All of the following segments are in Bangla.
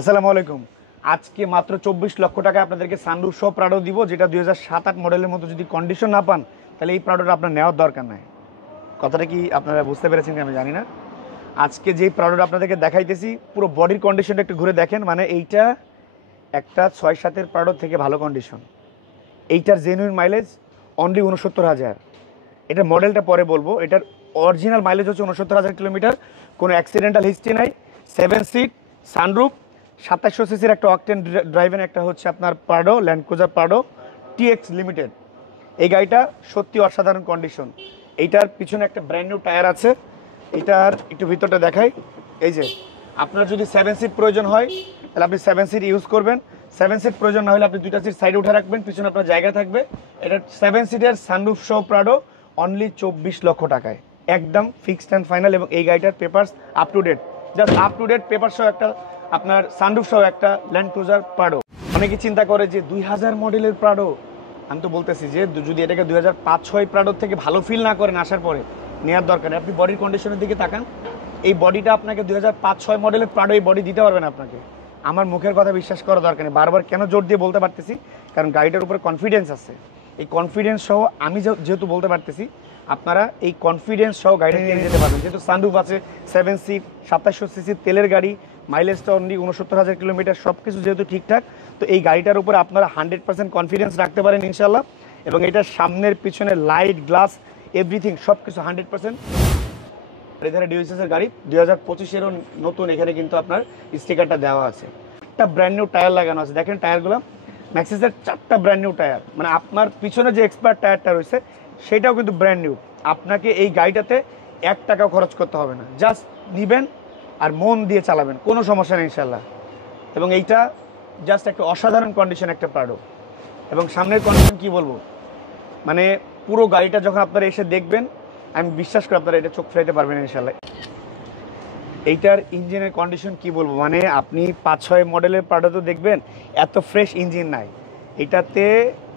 আসসালামু আলাইকুম। আজকে মাত্র 24 লক্ষ টাকা আপনাদেরকে সানরুফ সহ প্রাডো দিব, যেটা 2007-8 মডেলের মতো যদি কন্ডিশন না পান তাহলে এই প্রাডোটা আপনার নেওয়ার দরকার নাই। কথাটা কি আপনারা বুঝতে পেরেছেন কি আমি জানি না। আজকে যেই প্রাডোটা আপনাদেরকে দেখাইতেছি পুরো বডির কন্ডিশনটা একটু ঘুরে দেখেন, মানে এইটা একটা 6-7-এর প্রাডোর থেকে ভালো কন্ডিশন। এইটার জেনুইন মাইলেজ অনলি 69,000। এটার মডেলটা পরে বলবো। এটার অরিজিনাল মাইলেজ হচ্ছে 69,000 কিলোমিটার, কোনো অ্যাক্সিডেন্টাল হিস্ট্রি নাই, 7 সিট, সানরুফ, 2700 সিসির একটা অকটেন ড্রাইভেন একটা হচ্ছে আপনার Prado, land cruiser Prado TX limited. এই গাড়িটা সত্যি অসাধারণ কন্ডিশন। এইটার পিছনে একটা ব্র্যান্ড নিউ টায়ার আছে। এটার একটু ভিতরটা দেখাই। এই যে আপনার যদি 7 সিট প্রয়োজন হয় তাহলে আপনি 7 সিট ইউজ করবেন, 7 সিট প্রয়োজন না হলে আপনি 2টা সিট সাইডে উঠে রাখবেন, পিছনে আপনার জায়গা থাকবে। এটা 7 সিটের সানরুফ সহ প্রাডো অনলি 24 লক্ষ টাকায়, একদম ফিক্সড অ্যান্ড ফাইনাল। এবং এই গাড়িটার papers up to date, just up to date paper সহ একটা আপনার সানরুফ সহ একটা ল্যান্ড ক্রুজার প্রাডো। অনেকে চিন্তা করে যে 2000 মডেলের প্রাডো, আমি তো বলতেছি যে যদি এটাকে 2005-6 প্রাডোর থেকে ভালো ফিল না করেন আসার পরে নেওয়ার দরকার নেই। আপনি বডির কন্ডিশনের দিকে তাকান, এই বডিটা আপনাকে 2005-6 মডেলের প্রাডো এই বডি দিতে পারবেন আপনাকে। আমার মুখের কথা বিশ্বাস করা দরকার নেই, বারবার কেন জোর দিয়ে বলতে পারতেছি, কারণ গাড়িটার উপরে কনফিডেন্স আছে। এই কনফিডেন্স সহ আমি যেহেতু বলতে পারতেছি, আপনারা এই কনফিডেন্স সহ গাড়িটা নিয়ে যেতে পারবেন। যেহেতু সানরুফ আছে, 7 সিট, 2700 সিসি তেলের গাড়ি, মাইলেজটা অনলি 69,000 কিলোমিটার, সব কিছু যেহেতু ঠিকঠাক, তো এই গাড়িটার উপরে আপনারা 100% কনফিডেন্স রাখতে পারেন ইনশাল্লাহ। এবং এটার সামনের পিছনে লাইট, গ্লাস, এভরিথিং সব কিছু 100%। এখানে ডিউএসএস এর গাড়ি 2025-এরও নতুন, এখানে কিন্তু আপনার স্টিকারটা দেওয়া আছে। একটা ব্র্যান্ড নিউ টায়ার লাগানো আছে, দেখেন টায়ারগুলো ম্যাক্সিসের 4টা ব্র্যান্ড নিউ টায়ার, মানে আপনার পিছনে যে এক্সপার্ট টায়ারটা রয়েছে সেটাও কিন্তু ব্র্যান্ড নিউ। আপনাকে এই গাড়িটাতে 1 টাকাও খরচ করতে হবে না, জাস্ট নিবেন আর মন দিয়ে চালাবেন, কোনো সমস্যা নেই ইনশাল্লাহ। এবং এইটা জাস্ট একটা অসাধারণ কন্ডিশন একটা প্রাডো। এবং সামনের কন্ডিশন কি বলবো, মানে পুরো গাড়িটা যখন আপনারা এসে দেখবেন আমি বিশ্বাস করি আপনারা এটা চোখ ফেরাতে পারবেন ইনশাল্লাহ। এইটার ইঞ্জিনের কন্ডিশন কি বলবো, মানে আপনি 5-6 মডেলের প্রাডো তো দেখবেন, এত ফ্রেশ ইঞ্জিন নাই এটাতে।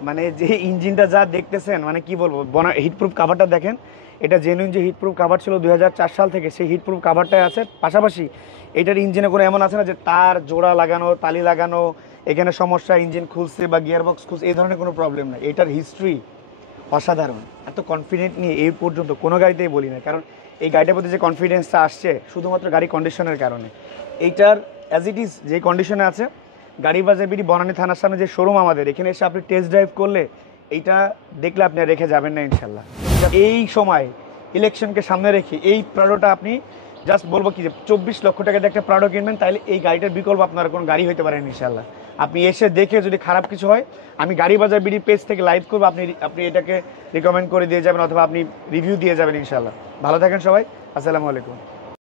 মানে যে ইঞ্জিনটা যা দেখতেছেন, মানে কি বলবো, হিটপ্রুফ কাভারটা দেখেন। এটা জেনুইন যে হিটপ্রুফ কাভার ছিল 2004 সাল থেকে, সেই হিটপ্রুফ কাভারটাই আছে। পাশাপাশি এটার ইঞ্জিনে কোনো এমন আছে না যে তার জোড়া লাগানো, তালি লাগানো, এখানে সমস্যা, ইঞ্জিন খুলছে বা গিয়ারবক্স খুলছে, এই ধরনের কোনো প্রবলেম নাই। এটার হিস্ট্রি অসাধারণ। এত কনফিডেন্ট নিয়ে এই পর্যন্ত কোনো গাড়িতেই বলি না, কারণ এই গাড়িটার প্রতি যে কনফিডেন্সটা আসছে শুধুমাত্র গাড়ি কন্ডিশনের কারণে। এইটার অ্যাজ ইট ইজ যে কন্ডিশনে আছে, গাড়ি বাজার বিডি বনানী থানার সামনে যে শোরুম আমাদের, এখানে এসে আপনি টেস্ট ড্রাইভ করলে এইটা দেখলে আপনি আর রেখে যাবেন না ইনশাল্লাহ। এই সময় ইলেকশনকে সামনে রেখে এই প্রাডোটা আপনি জাস্ট বলবো কি যে 24 লক্ষ টাকাতে একটা প্রাডো কিনবেন, তাহলে এই গাড়িটার বিকল্প আপনার কোনো গাড়ি হতে পারেন ইনশাল্লাহ। আপনি এসে দেখে যদি খারাপ কিছু হয়, আমি গাড়ি বাজার বিডি পেজ থেকে লাইভ করবো, আপনি এটাকে রিকমেন্ড করে দিয়ে যাবেন অথবা আপনি রিভিউ দিয়ে যাবেন ইনশাল্লাহ। ভালো থাকেন সবাই, আসসালামু আলাইকুম।